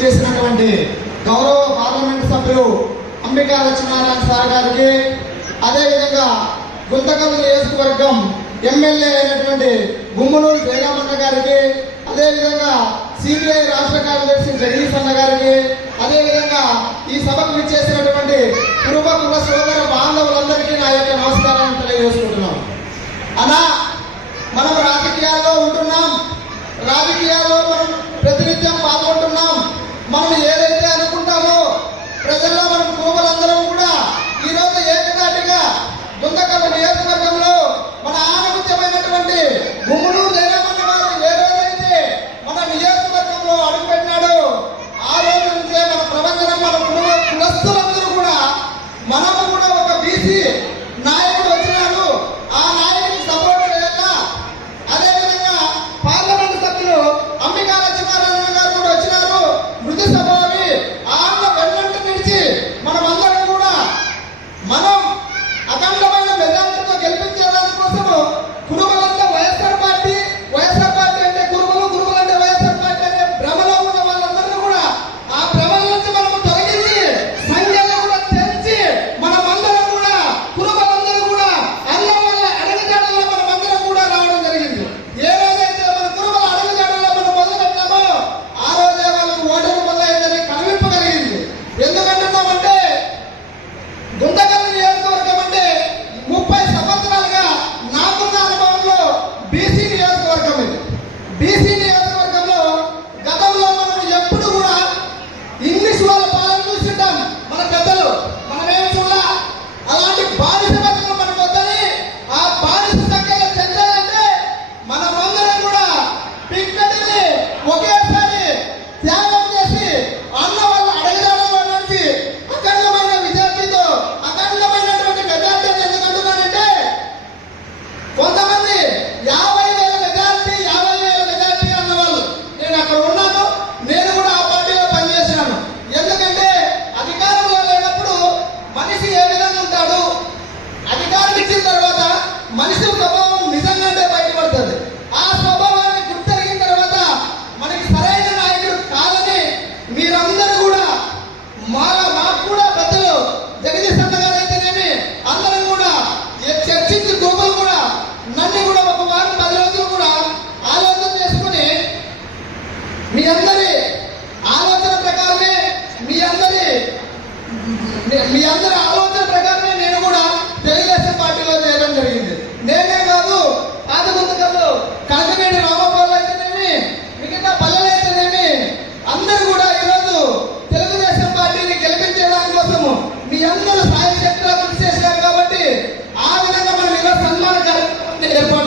చేసినటువంటి గౌరవ పార్లమెంట్ సభ్యులు అంబికా లక్ష్మీనారాయణ సార్ గారికి అదేవిధంగా గుంతకల్ నియోజకవర్గం ఎమ్మెల్యే అయినటువంటి గుమ్మనూరు జయరామన్న గారికి అదేవిధంగా సిబిఐ రాష్ట్ర కార్యదర్శి జగదీష్ అన్న గారికి అదేవిధంగా ఈ సభకు విచ్చేసినటువంటి కుటుంబ కుల సోదర బాంధవులందరికీ నా యొక్క నమస్కారాన్ని తెలియజేసుకుంటున్నాం అలా మనం రాజకీయాల్లో ఉంటున్నాం. రాజకీయాల్లో నియోజకవర్గంలో నియోజకవర్గంలో మన ఆనుమత్యమైనటువంటి గుమ్ములు లేరమన్న వారు ఏరోజైతే మన నియోజకవర్గంలో అడుగుపెట్టినాడు ఆ రోజు నుంచే మన ప్రబంధనం మన కుల కులస్తులందరూ కూడా మనము కూడా ఒక బీసీ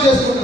చేస్తున్నాం